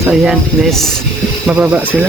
So ayan guys, mababa sila.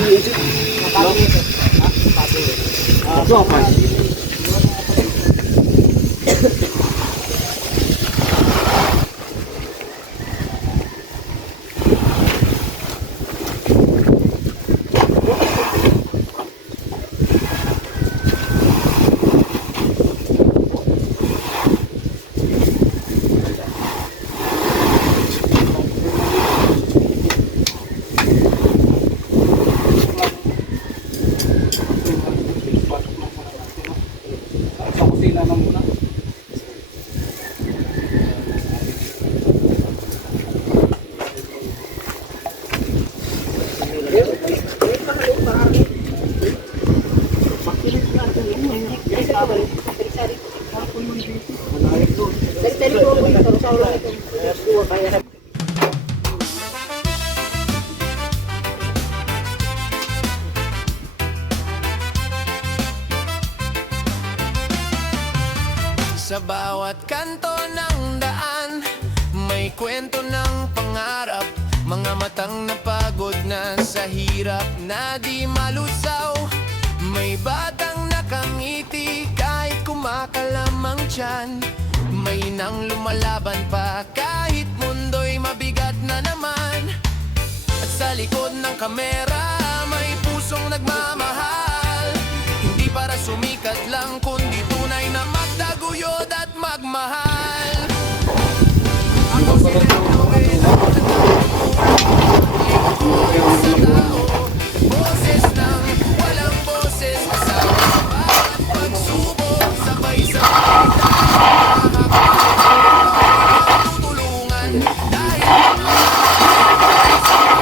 Sa bawat kanto ng daan, may kwento ng pangarap. Mga matang napagod na sa hirap na di malusaw. May batang nakangiti kahit kumakalamang tiyan. May nang lumalaban pa kahit mundo'y mabigat na naman. At sa likod ng kamera, may pusong nagmamahal. Hindi para sumikat lang, kundi tunay na magtaguyod at magmahal. Ako si Renovelo, lingkod sa tao. Boses ng walang boses, kasama sa bawat pagsubok. Sabay-sabay tayo tutulungan. Dahil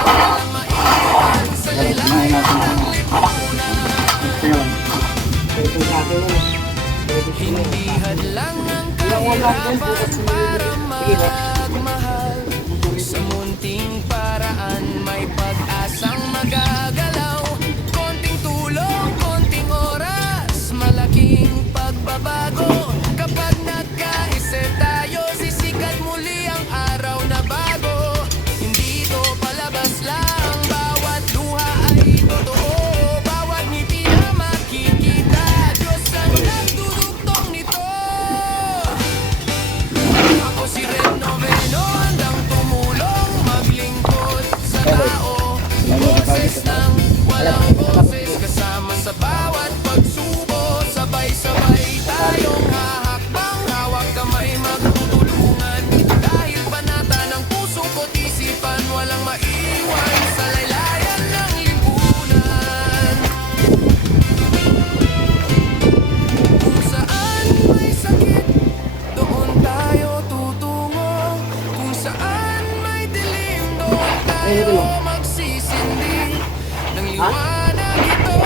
walang maiwan sa laylayan ng lipunan. Hindi hadlang ang kahirapan para magmahal. Sa munting paraan may pag-asang magagalaw. Konting tulong, konting oras, malaking pagbabago. Kapag nagkaisip tayo, sisikat muli ang araw na bago. Hindi ito palabas lang, bawat luha ay totoo. Bawat ngiti na makikita, Diyos ang nagdudugtong nito. Ako si Renovelo, handang tumulong, maglingkod sa tao. Boses ng walang boses, kasama sa bawat pagsubo. Sabay-sabay tayong hahakbang, hawak kamay magtutulungan. Dahil panata ng puso ko't isipan, walang maiwan sa laylayan ng lipunan. Kung saan may sakit, doon tayo tutungo. Kung saan may dilim, doon tayo magsisindi ng liwanag ito.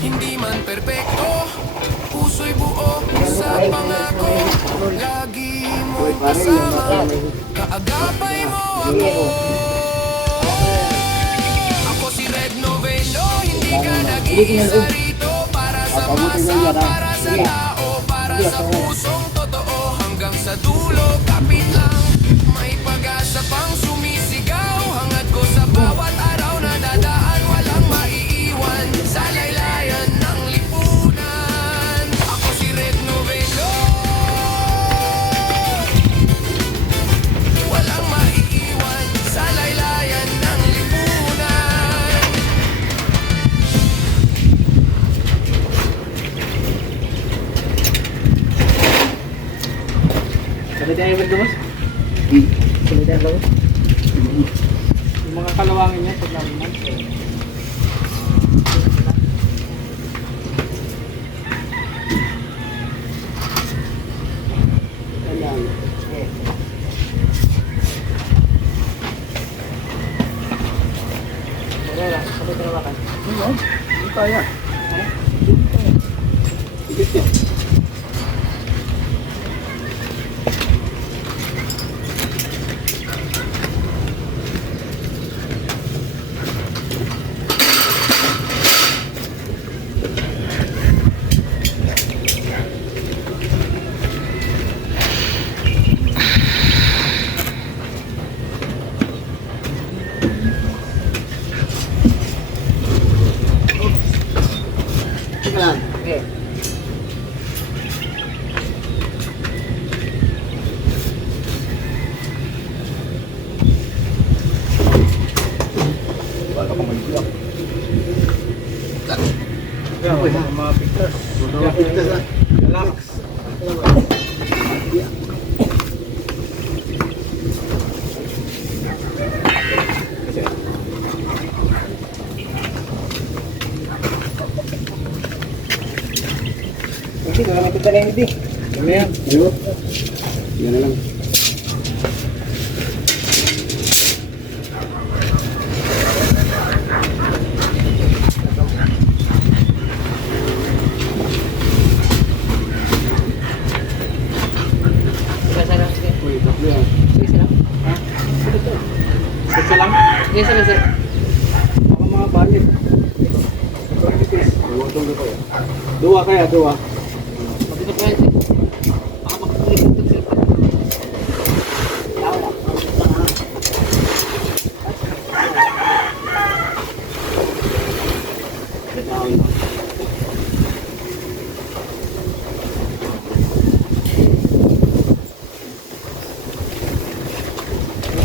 Hindi man perpekto, puso'y buo sa pangako. Lagi mong kasama, kaagapay mo ako. Ako si Renovelo, hindi ka nag-iisa rito. Para sa masa, para sa tao, para sa pusong totoo. Hanggang sa dulo, kapit lang, may pag-asa pang sumisigaw. Hangad ko sa bawat araw na dadaan, walang maiiwan sa laylayan ng lipunan. Ako si Renovelo, walang maiiwan sa laylayan ng lipunan. Sabi tayo magdumos? Sabi tayo ba? Yung mga kalawangin niya, pag naman. Sabi tayo ba? Hindi kaya. boy, ha? Mga pictures. Mga pictures, ha? Relax. Hindi, naman ito na hindi. Ano yan? Yan na lang. Sige, sir. Sige. Uy, tatlo yan. Sige, sir. Isa lang. Sige, sir. Sir. Baka mga balik. Iwotong ko ya. Dua kaya, dua. Mabito po yan, sir. Baka makakulit ito, sir. Yaw lang.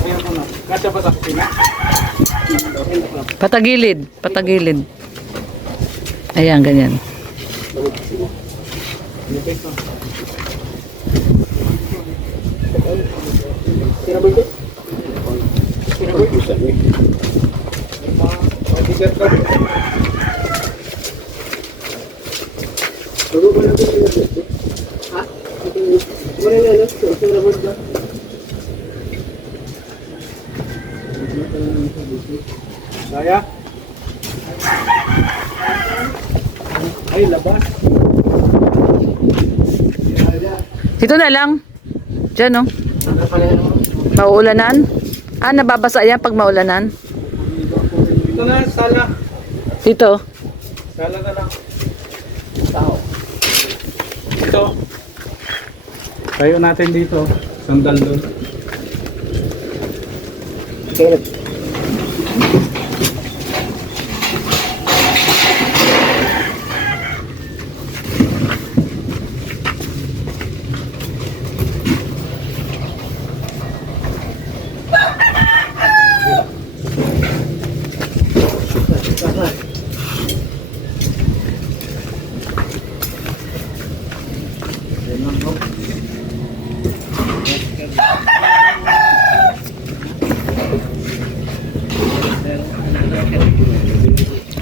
Ayan ko na. Kasya ba sa kusina? Patagilid, patagilid. Ayan, ganyan. Lipis na. Sira ba ito? Sira ba ito? Mga bigat ka. Ha? Wala na, no? Sira ba ito? Kaya? Ay, labas. Dito na lang. Diyan, oh. Ano pala yun? Mauulanan. Ah, nababasa yan pag maulanan. Ito na, sala. Dito. Sala na lang. Tao. Ito. Tayo natin dito. Sandal doon. Kaya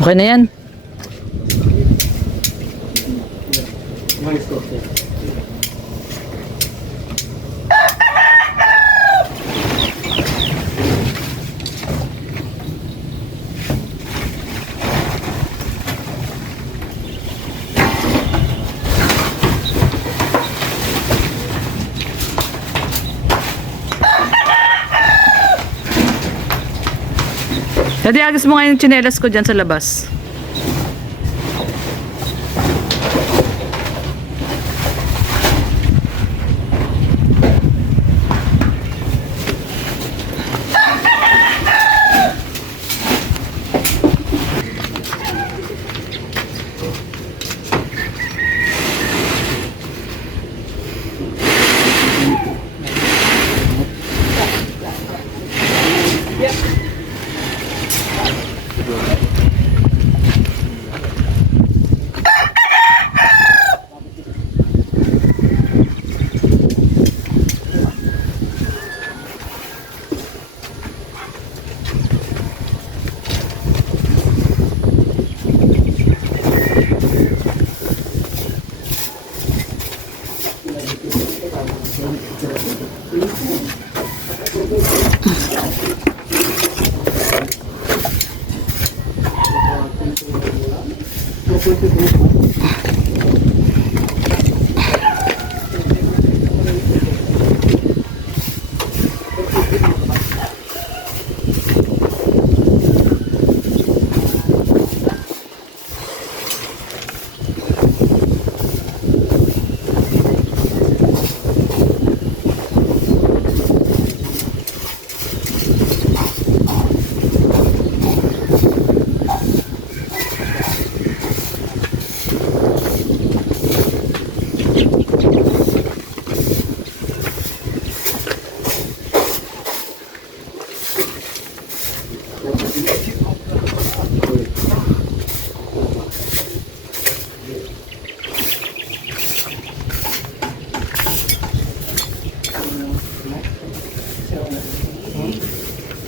Okay na yan. Mais ko. Daddy, agis mo ngayon yung tsinelas ko dyan sa labas.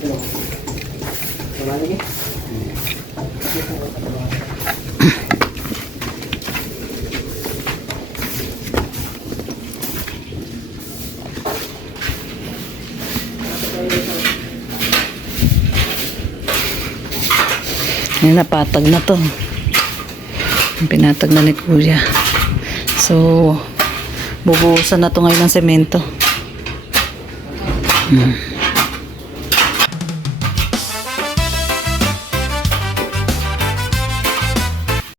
Wala lagi. Ayan, napatag na to. Pinatag na ni Kuya. So, bubuhusan na to ngayon ng semento.